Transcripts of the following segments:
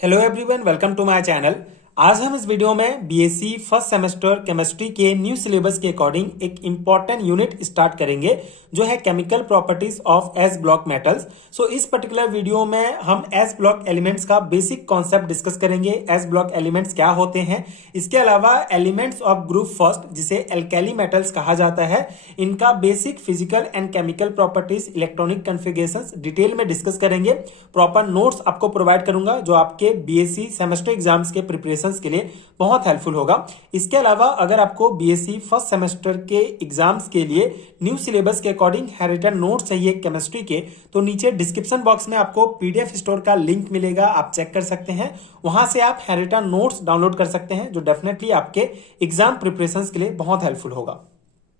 Hello everyone, welcome to my channel. आज हम इस वीडियो में बीएससी फर्स्ट सेमेस्टर केमिस्ट्री के न्यू सिलेबस के अकॉर्डिंग एक इम्पॉर्टेंट यूनिट स्टार्ट करेंगे जो है chemical properties of s block metals. So इस पर्टिकुलर वीडियो में हम एस ब्लॉक एलिमेंट्स का बेसिक कॉन्सेप्ट डिस्कस करेंगे। एस ब्लॉक एलिमेंट्स क्या होते हैं, इसके अलावा एलिमेंट्स ऑफ ग्रुप फर्स्ट जिसे एल्केली मेटल्स कहा जाता है, इनका basic physical and chemical properties, electronic configurations detail में डिस्कस करेंगे। प्रॉपर नोट्स आपको प्रोवाइड करूंगा जो आपके बीएससी सेमेस्टर एग्जाम्स के प्रिपरेशन के लिए बहुत हेल्पफुल होगा। इसके अलावा अगर आपको बीएससी फर्स्ट सेमेस्टर के एग्जाम्स के लिए न्यू सिलेबस के अकॉर्डिंग हैंडरिटन नोट्स चाहिए केमिस्ट्री के, तो नीचे डिस्क्रिप्शन बॉक्स में आपको पीडीएफ स्टोर का लिंक मिलेगा, आप चेक कर सकते हैं। वहां से आप हैंडरिटन नोट्स डाउनलोड कर सकते हैं जो डेफिनेटली आपके एग्जाम प्रिपरेशन के लिए बहुत हेल्पफुल होगा।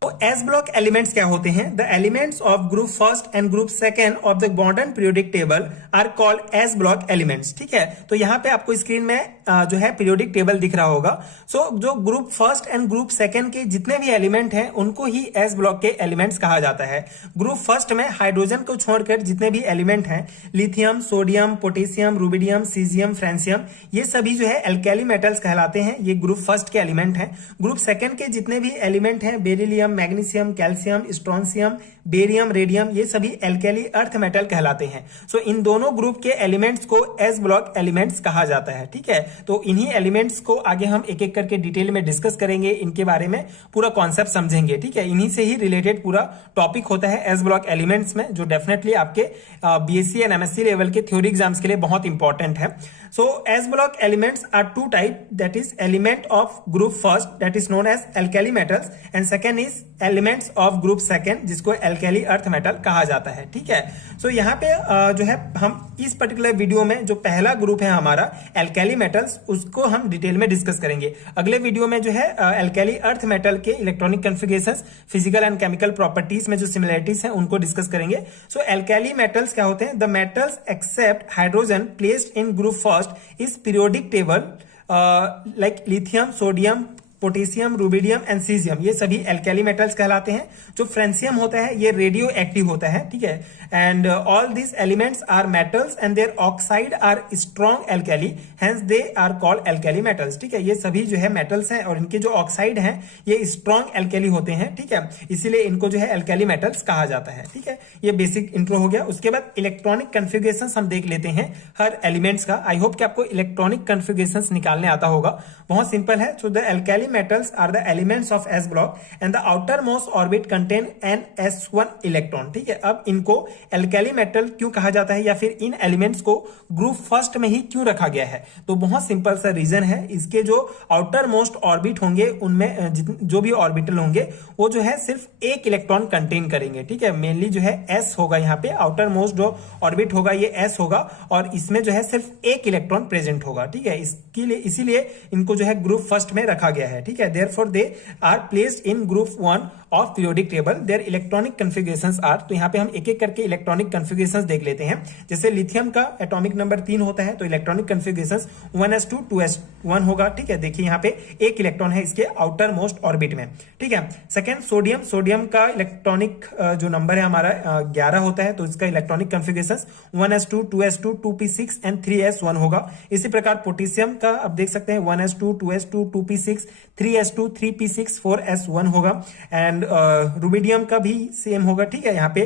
तो एस ब्लॉक एलिमेंट्स क्या होते हैं? The elements of group first and group second of the modern periodic table are called S block elements. ठीक है, तो यहाँ पे आपको स्क्रीन में जो है पीरियोडिक टेबल दिख रहा होगा। सो जो group first and group second के जितने भी एलिमेंट हैं उनको ही एस ब्लॉक के एलिमेंट्स कहा जाता है। ग्रुप फर्स्ट में हाइड्रोजन को छोड़कर जितने भी एलिमेंट हैं, lithium, sodium, potassium, rubidium, caesium, francium, ये सभी जो है एल्केली मेटल्स कहलाते हैं। ये ग्रुप फर्स्ट के एलिमेंट हैं। ग्रुप सेकेंड के जितने भी एलिमेंट हैं, beryllium, magnesium, calcium, strontium, barium, radium, ये सभी एल्केली अर्थ मेटल कहलाते हैं। सो इन दोनों ग्रुप के एलिमेंट्स को एस ब्लॉक एलिमेंट्स कहा जाता है। ठीक है, तो इन्हीं एलिमेंट्स को आगे हम एक एक करके डिटेल में डिस्कस करेंगे, इनके बारे में पूरा कॉन्सेप्ट समझेंगे। ठीक है, इन्हीं से ही रिलेटेड पूरा टॉपिक होता है एस ब्लॉक एलिमेंट्स में, जो डेफिनेटली आपके बीएससी एंड एमएससी लेवल के थ्योरी एग्जाम्स के लिए बहुत इंपॉर्टेंट है। So s block elements are two type, that is element of group first that is known as alkali metals and second is elements of group second जिसको alkali earth metal कहा जाता है। ठीक है, सो यहाँ पे जो है हम इस पर्टिकुलर वीडियो में जो पहला ग्रुप है हमारा एल्केली मेटल्स, उसको हम डिटेल में डिस्कस करेंगे। अगले वीडियो में जो है एल्केली अर्थ मेटल के electronic configurations, physical and chemical properties में जो सिमिलरिटीज हैं उनको डिस्कस करेंगे। सो एल्केली मेटल्स क्या होते हैं? The metals accept hydrogen placed in group first is periodic table like lithium, sodium, potassium, rubidium and caesium, ये सभी एल्केली मेटल्स कहलाते हैं। जो फ्रांसियम होता है ये रेडियो एक्टिव होता है। ठीक है, and all this elements are metals and their oxide are strong alkali, hence they are called alkali metals. ठीक है, ये सभी जो है मेटल्स हैं और इनके जो ऑक्साइड हैं ये स्ट्रॉन्ग एल्केली होते हैं। ठीक है, इसीलिए इनको जो है एल्केली मेटल्स कहा जाता है। ठीक है, ये बेसिक इंट्रो हो गया। उसके बाद इलेक्ट्रॉनिक कॉन्फ़िगरेशन हम देख लेते हैं हर एलिमेंट्स का। आई होप कि आपको इलेक्ट्रॉनिक कॉन्फ़िगरेशन निकालने आता होगा। बहुत सिंपल है। So the alkali metals are the elements of s block and the outermost orbit contain an s1 electron। ठीक है, अब इनको एल्केली मेटल क्यों कहा जाता है या फिर इन एलिमेंट्स को ग्रुप फर्स्ट में ही क्यों रखा गया है? तो बहुत सिंपल सा रीजन है। इसके जो आउटर मोस्ट ऑर्बिट होंगे उनमें जो भी ऑर्बिटल होंगे वो जो है सिर्फ एक इलेक्ट्रॉन कंटेन करेंगे। ठीक है, मेनली जो है एस होगा, यहाँ पे आउटर मोस्ट जो ऑर्बिट होगा ये एस होगा और इसमें जो है सिर्फ एक इलेक्ट्रॉन प्रेजेंट होगा। ठीक है, इसके लिए इसीलिए इनको जो है ग्रुप फर्स्ट में रखा गया है। ठीक है, therefore they are placed in group 1 of periodic table. Their electronic configurations are, तो यहाँ पे हम एक एक करके इलेक्ट्रॉनिक कॉन्फ़िगरेशंस देख लेते हैं। जैसे लिथियम का एटॉमिक नंबर 3 होता है तो इलेक्ट्रॉनिक कॉन्फ़िगरेशंस 1s2 2s1 होगा। ठीक है, देखिए यहाँ पे एक इलेक्ट्रॉन है इसके आउटर मोस्ट ऑर्बिट में। ठीक है, सेकेंड सोडियम का इलेक्ट्रॉनिक जो नंबर है हमारा 11 होता है तो इसका electronic configurations 1s2 2s2 2p6 and 3s1 होगा। इसी प्रकार पोटेशियम का आप देख सकते हैं 1s2 2s2 2p6 3s2 3p6 4s1 होगा। एंड रुबिडियम का भी सेम होगा। ठीक है, यहाँ पे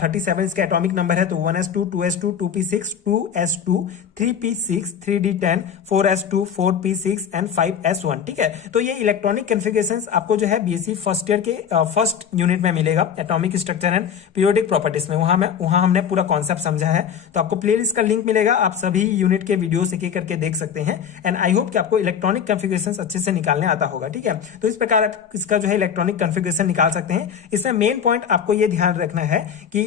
37 इसका एटॉमिक नंबर है तो 1s2 2s2 2p6 2s2 3p6 3d10 4s2 4p6 and 5s1। ठीक है, तो ये इलेक्ट्रॉनिक कॉन्फ़िगरेशंस आपको जो है बीएससी फर्स्ट ईयर के फर्स्ट यूनिट में मिलेगा, atomic structure and periodic properties में। वहां हमने पूरा कॉन्सेप्ट समझा है, तो आपको प्लेलिस्ट का लिंक मिलेगा, आप सभी यूनिट के वीडियोस एक एक करके देख सकते हैं। एंड आई होप कि आपको इलेक्ट्रॉनिक कॉन्फ़िगरेशंस अच्छे से निकालने आता होगा। ठीक है, तो इस प्रकार आप इसका जो है इलेक्ट्रॉनिक कॉन्फ़िगरेशन निकाल सकते हैं। इसमें मेन पॉइंट आपको ये ध्यान रखना है कि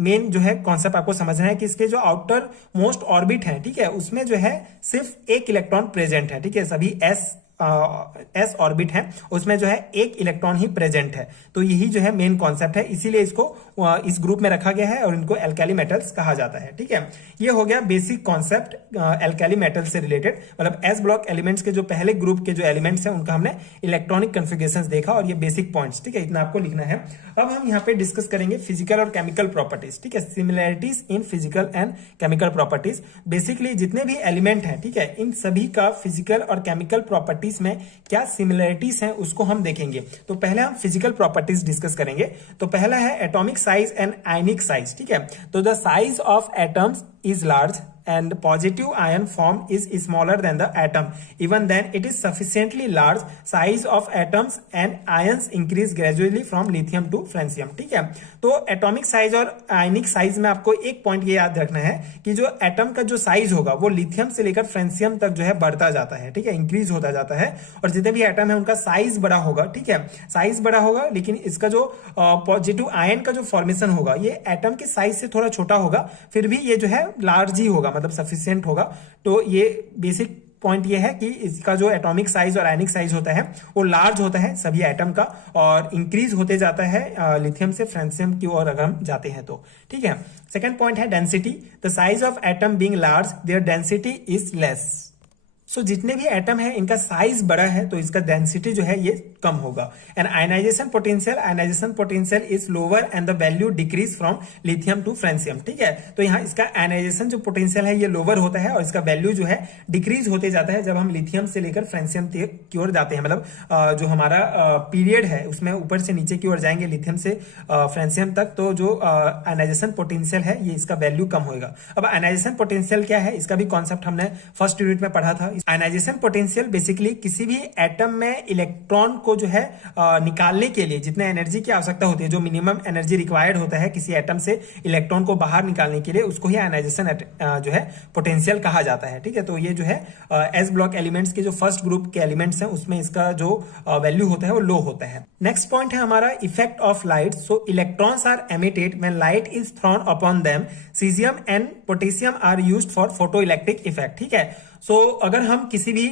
मेन जो है कॉन्सेप्ट आपको समझना है कि इसके जो आउटर मोस्ट ऑर्बिट है, ठीक है, उसमें जो है सिर्फ एक इलेक्ट्रॉन प्रेजेंट है। ठीक है, सभी एस ऑर्बिट है उसमें जो है एक इलेक्ट्रॉन ही प्रेजेंट है, तो यही जो है मेन कॉन्सेप्ट है, इसीलिए इसको इस ग्रुप में रखा गया है और इनको एल्काली मेटल्स कहा जाता है। ठीक है, ये हो गया बेसिक कॉन्सेप्ट एल्काली मेटल से रिलेटेड, मतलब एस ब्लॉक एलिमेंट्स के जो पहले ग्रुप के जो एलिमेंट्स हैं उनका हमने इलेक्ट्रॉनिक कॉन्फ़िगरेशंस देखा और ये बेसिक पॉइंट्स। ठीक है, इतना आपको लिखना है। अब हम यहाँ पे डिस्कस करेंगे फिजिकल और केमिकल प्रॉपर्टीज। ठीक है, similarities in physical and chemical properties. Basically जितने भी एलिमेंट हैं, ठीक है, इन सभी का फिजिकल और केमिकल प्रॉपर्टीज में क्या सिमिलैरिटीज हैं उसको हम देखेंगे। तो पहले हम फिजिकल प्रॉपर्टीज डिस्कस करेंगे। तो पहला है atomic size and ionic size. ठीक है, तो the size of atoms is large and positive ion form is smaller than the atom. Even then it is sufficiently large. Size of atoms and ions increase gradually from lithium to francium. ठीक है, तो atomic size और आयनिक size में आपको एक point ये याद रखना है कि जो एटम का जो साइज होगा वो लिथियम से लेकर फ्रेंसियम तक जो है बढ़ता जाता है। ठीक है, इंक्रीज होता जाता है और जितने भी एटम है उनका साइज बड़ा होगा। ठीक है, साइज बड़ा होगा, लेकिन इसका जो पॉजिटिव आयन का जो फॉर्मेशन होगा ये एटम के साइज से थोड़ा छोटा होगा, फिर भी ये जो है लार्ज ही होगा, मतलब सफिशिएंट होगा। तो ये बेसिक पॉइंट ये है कि इसका जो एटॉमिक साइज और आयनिक साइज होता है वो लार्ज होता है सभी एटम का और इंक्रीज होते जाता है लिथियम से फ्रेंसियम की ओर अगर हम जाते हैं तो। ठीक है, सेकंड पॉइंट है density. The size of atom being large their density is less. So जितने भी एटम है इनका साइज बड़ा है तो इसका डेंसिटी जो है ये कम होगा। And ionization potential is lower and the value decrease from lithium to francium. ठीक है, तो यहाँ इसका आयनाइजेशन जो पोटेंशियल है ये लोअर होता है और इसका वैल्यू जो है डिक्रीज होते जाता है जब हम लिथियम से लेकर फ्रेंसियम की ओर जाते हैं। मतलब जो हमारा पीरियड है उसमें ऊपर से नीचे की ओर जाएंगे लिथियम से फ्रेंसियम तक, तो जो आयनाइजेशन पोटेंशियल है ये इसका वैल्यू कम होगा। अब आयनाइजेशन पोटेंशियल क्या है, इसका भी कॉन्सेप्ट हमने फर्स्ट यूनिट में पढ़ा था। आयनाइजेशन पोटेंशियल बेसिकली किसी भी एटम में इलेक्ट्रॉन को जो है निकालने के लिए जितने एनर्जी की आवश्यकता होती है, जो मिनिमम एनर्जी रिक्वायर्ड होता है किसी एटम से इलेक्ट्रॉन को बाहर निकालने के लिए, उसको ही आयनाइजेशन जो है पोटेंशियल कहा जाता है। ठीक है, तो ये जो है एस ब्लॉक एलिमेंट्स के जो फर्स्ट ग्रुप के एलिमेंट्स हैं उसमें इसका जो वैल्यू होता है वो लो होता है। नेक्स्ट पॉइंट है हमारा effect of light. So electrons are emitted when light is thrown upon them. Caesium and potassium are used for photo electric effect. ठीक है, सो अगर हम किसी भी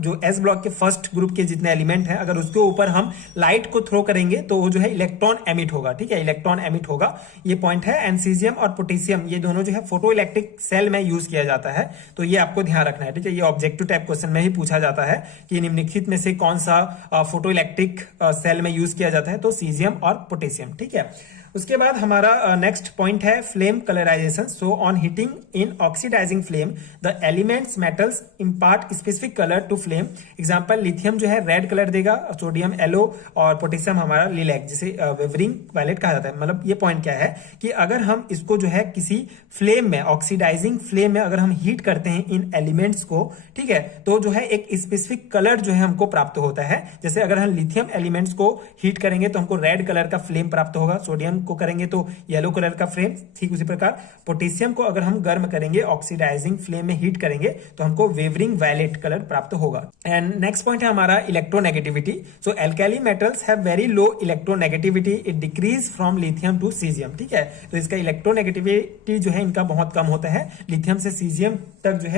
जो एस ब्लॉक के फर्स्ट ग्रुप के जितने एलिमेंट हैं अगर उसके ऊपर हम लाइट को थ्रो करेंगे तो वो जो है इलेक्ट्रॉन एमिट होगा। ठीक है, इलेक्ट्रॉन एमिट होगा, ये पॉइंट है। एंड सीजियम और पोटेशियम ये दोनों जो है फोटो इलेक्ट्रिक सेल में यूज किया जाता है, तो ये आपको ध्यान रखना है। ठीक है, ये ऑब्जेक्टिव टाइप क्वेश्चन में ही पूछा जाता है कि निम्नलिखित में से कौन सा फोटो इलेक्ट्रिक सेल में यूज किया जाता है, तो सीजियम और पोटेशियम। ठीक है, उसके बाद हमारा नेक्स्ट पॉइंट है flame colourization. So on heating in oxidizing flame the elements metals impart specific colour to flame. Example lithium जो है रेड कलर देगा, सोडियम येलो और पोटेशियम हमारा लिलैक, जिसे वेवरिंग वायलेट कहा जाता है। मतलब ये पॉइंट क्या है कि अगर हम इसको जो है किसी फ्लेम में, ऑक्सीडाइजिंग फ्लेम में अगर हम हीट करते हैं इन एलिमेंट्स को, ठीक है, तो जो है एक स्पेसिफिक कलर जो है हमको प्राप्त होता है। जैसे अगर हम लिथियम एलिमेंट्स को हीट करेंगे तो हमको रेड कलर का फ्लेम प्राप्त होगा, सोडियम को करेंगे तो येलो कलर का फ्लेम, ठीक उसी प्रकार पोटेशियम को अगर हम गर्म करेंगे ऑक्सीडाइजिंग फ्लेम में हीट करेंगे तो हमको वेवरिंग वायलेट कलर प्राप्त होगा। एंड नेक्स्ट पॉइंट है हमारा electronegativity. So alkali metals have very low electronegativity, it decrease from lithium to caesium. ठीक है, तो इसका इलेक्ट्रोनेगेटिविटी जो है इनका बहुत कम होता है, लिथियम से सीजियम तक जो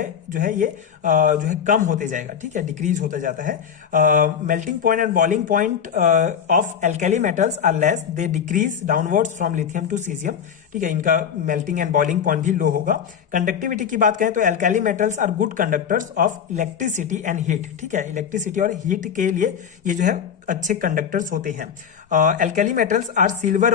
है ये जो है कम होते जाएगा। ठीक है, डिक्रीज होता जाता है। Melting point and boiling point of alkali metals are less, they decrease downwards from lithium to caesium. ठीक है, इनका मेल्टिंग एंड बॉइलिंग पॉइंट भी लो होगा। कंडक्टिविटी की बात करें तो alkali metals are good conductors of electricity and heat. ठीक है, इलेक्ट्रिसिटी और हीट के लिए ये जो है अच्छे कंडक्टर्स होते हैं। Alkali metals are silver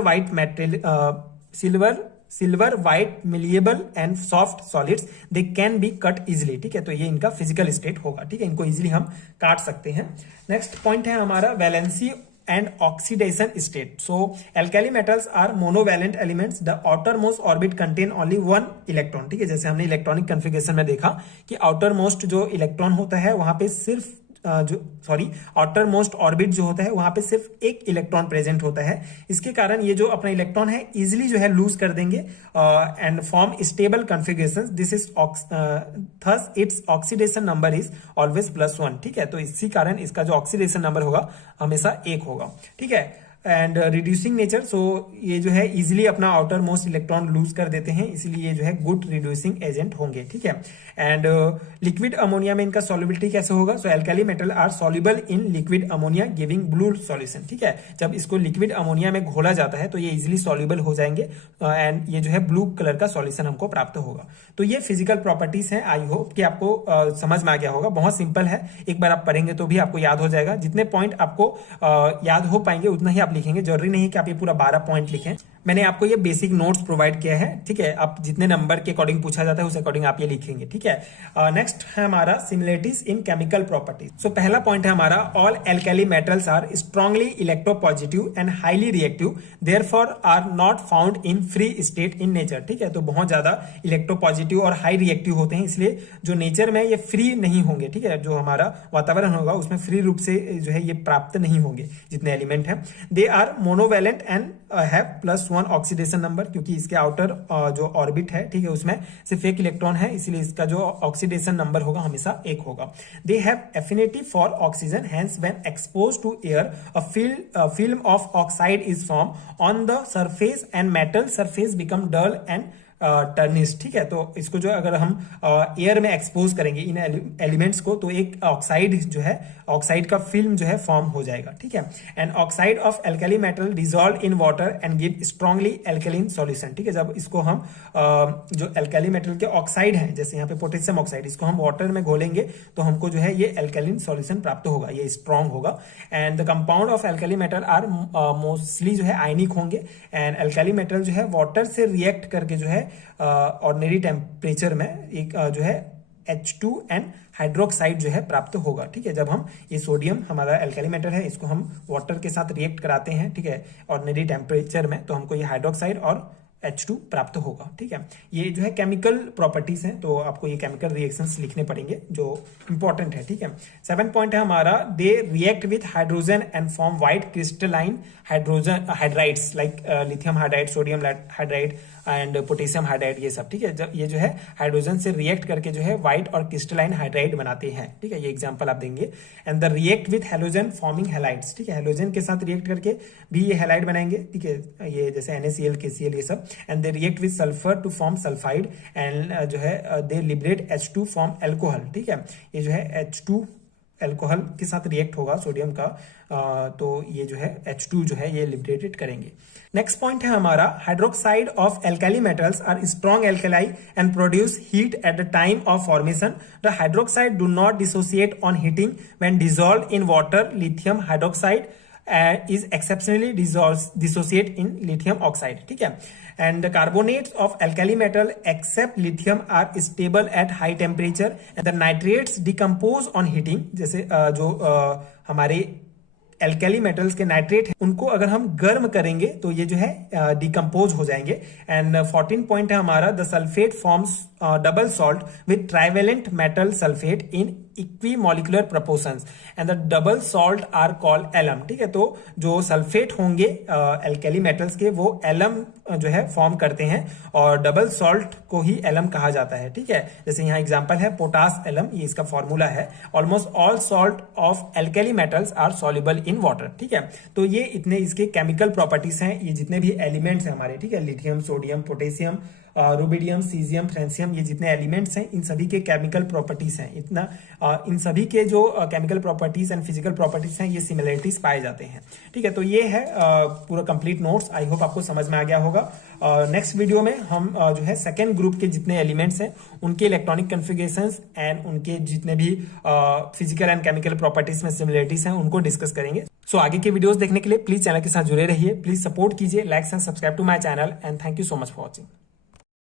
white malleable and soft solids, they can be cut easily. ठीक है, तो ये इनका फिजिकल स्टेट होगा। ठीक है, इनको इजिली हम काट सकते हैं। नेक्स्ट पॉइंट है हमारा valency and oxidation state. So alkali metals are monovalent elements. The outermost orbit contain only one electron. ठीक है, जैसे हमने इलेक्ट्रॉनिक कन्फिगरेशन में देखा कि आउटर मोस्ट जो इलेक्ट्रॉन होता है वहां पे सिर्फ आउटर मोस्ट ऑर्बिट जो होता है वहां पे सिर्फ एक इलेक्ट्रॉन प्रेजेंट होता है। इसके कारण ये जो अपना इलेक्ट्रॉन है इजिली जो है लूज कर देंगे and form stable configuration. This is thus its oxidation number is always +1। ठीक है, तो इसी कारण इसका जो ऑक्सीडेशन नंबर होगा हमेशा 1 होगा। ठीक है, एंड रिड्यूसिंग नेचर, सो ये जो है इजिली अपना आउटर मोस्ट इलेक्ट्रॉन लूज कर देते हैं, इसलिए ये जो है गुड रिड्यूसिंग एजेंट होंगे, ठीक है। एंड लिक्विड अमोनिया में इनका सॉल्युबिलिटी कैसे होगा? So alkali metal are soluble in liquid ammonia giving blue solution, ठीक है। जब इसको लिक्विड अमोनिया में घोला जाता है तो ये इजिली सॉल्युबल हो जाएंगे एंड ये जो है ब्लू कलर का सॉल्यूशन हमको प्राप्त होगा। तो ये फिजिकल प्रॉपर्टीज हैं। आई होप कि आपको समझ में आ गया होगा। बहुत सिंपल है, एक बार आप पढ़ेंगे तो भी आपको याद हो जाएगा। जितने पॉइंट आपको याद हो पाएंगे उतना ही आप लिखेंगे, जरूरी नहीं कि आप ये पूरा 12 पॉइंट लिखें। मैंने आपको ये बेसिक नोट्स प्रोवाइड किया है, ठीक है। आप जितने नंबर के अकॉर्डिंग पूछा जाता है उस अकॉर्डिंग आप ये लिखेंगे, ठीक है। नेक्स्ट है हमारा similarities in chemical properties. So पहला पॉइंट है हमारा all alkali metals are strongly electropositive and highly reactive, therefore are not found in free state in nature, ठीक है। तो बहुत ज्यादा इलेक्ट्रोपॉजिटिव और हाई रिएक्टिव होते हैं, इसलिए जो नेचर में ये फ्री नहीं होंगे, ठीक है। जो हमारा वातावरण होगा उसमें फ्री रूप से जो है ये प्राप्त नहीं होंगे जितने एलिमेंट हैं। They are monovalent and have +1 oxidation number, क्योंकि इसके आउटर जो ऑर्बिट है, ठीक है, उसमें सिर्फ एक इलेक्ट्रॉन है, इसलिए इसका जो ऑक्सीडेशन नंबर होगा हमेशा 1 होगा। They have affinity for oxygen, hence when exposed to air a film of oxide is form on the surface and metal surface become dull and tarnish, ठीक है। तो इसको जो अगर हम एयर में एक्सपोज करेंगे इन एलिमेंट्स को तो एक ऑक्साइड जो है, ऑक्साइड का फिल्म जो है फॉर्म हो जाएगा, ठीक है। And oxide of alkali metal dissolve in water and give strongly alkaline solution, ठीक है। जब इसको हम जो एल्काली मेटल के ऑक्साइड हैं, जैसे यहाँ पे पोटेशियम ऑक्साइड, इसको हम वाटर में घोलेंगे तो हमको जो है ये एल्कलीन सॉल्यूशन प्राप्त होगा, ये स्ट्रांग होगा। And the compound of alkali metal are mostly जो है आयनिक होंगे एंड एल्काली मेटल जो है वाटर से रिएक्ट करके जो है ऑर्डिनरी टेम्परेचर में एक जो है H2 एंड हाइड्रोक्साइड जो है प्राप्त होगा, ठीक है। जब हम ये सोडियम हमारा एल्काली मेटल है, इसको हम वाटर के साथ रिएक्ट कराते हैं, ठीक है, ऑर्डिनरी टेम्परेचर में, तो हमको ये हाइड्रोक्साइड और H2 प्राप्त होगा, ठीक है। ये जो है केमिकल प्रॉपर्टीज हैं, तो आपको ये केमिकल रिएक्शंस लिखने पड़ेंगे जो इंपॉर्टेंट है, ठीक है। 7 पॉइंट है हमारा दे react with hydrogen and form white crystalline hydrogen hydrides like lithium hydride, sodium hydride and potassium hydride, ये सब, ठीक है। जब ये जो है हाइड्रोजन से रिएक्ट करके जो है व्हाइट और क्रिस्टलाइन हाइड्राइड बनाते हैं, ठीक है। ये एग्जांपल आप देंगे। And the react with halogen forming halides, ठीक है। हेलोजन के साथ रिएक्ट करके भी ये हैलाइड बनाएंगे, ठीक है, ये जैसे NaCl KCl ये सब। And they react with sulphur to form sulphide and जो है दे लिबरेट H2 फॉर्म एल्कोहल, ठीक है। ये जो है H2 एल्कोहल के साथ रिएक्ट होगा सोडियम का, तो ये जो है H2 जो है ये लिबरेटेड करेंगे। नेक्स्ट पॉइंट है हमारा hydroxide of alkali metals are strong alkali and produce heat at the time of formation. The hydroxide do not dissociate on heating when dissolve in water. Lithium hydroxide is exceptionally dissociate in lithium oxide, ठीक है। And the carbonates of alkali metal except lithium are stable at high temperature and the nitrates decompose on heating। जैसे जो हमारे alkali metals के nitrate है उनको अगर हम गर्म करेंगे तो ये जो है डिकम्पोज हो जाएंगे। एंड 14 पॉइंट है हमारा the sulphate forms double salt with trivalent metal sulphate in equimolecular proportions and the double salt are called alum, ठीक है। तो जो सल्फेट होंगे एल्काली मेटल्स के वो एलम जो है फॉर्म करते हैं और डबल सॉल्ट को ही एलम कहा जाता है, ठीक है। जैसे यहाँ एग्जांपल है पोटास एलम, ये इसका फॉर्मूला है। Almost all salt of alkali metals are soluble in water, ठीक है। तो ये इतने इसके केमिकल प्रॉपर्टीज हैं, ये जितने भी एलिमेंट्स हैं हमारे, ठीक है, lithium, sodium, potassium, rubidium, caesium, francium, ये जितने एलिमेंट्स हैं इन सभी के केमिकल प्रॉपर्टीज हैं। इतना इन सभी के जो chemical properties and physical properties हैं ये सिमिलरिटीज पाए जाते हैं, ठीक है। तो ये है पूरा कंप्लीट नोट्स। आई होप आपको समझ में आ गया होगा। नेक्स्ट वीडियो में हम जो है सेकेंड ग्रुप के जितने एलिमेंट्स हैं उनके इलेक्ट्रॉनिक कन्फिगरेशंस एंड उनके जितने भी फिजिकल एंड केमिकल प्रॉपर्टीज में सिमिलरिटीज हैं उनको डिस्कस करेंगे। सो आगे के वीडियोस देखने के लिए प्लीज चैनल के साथ जुड़े रहिए, प्लीज सपोर्ट कीजिए, like and subscribe to my channel and thank you so much for watching.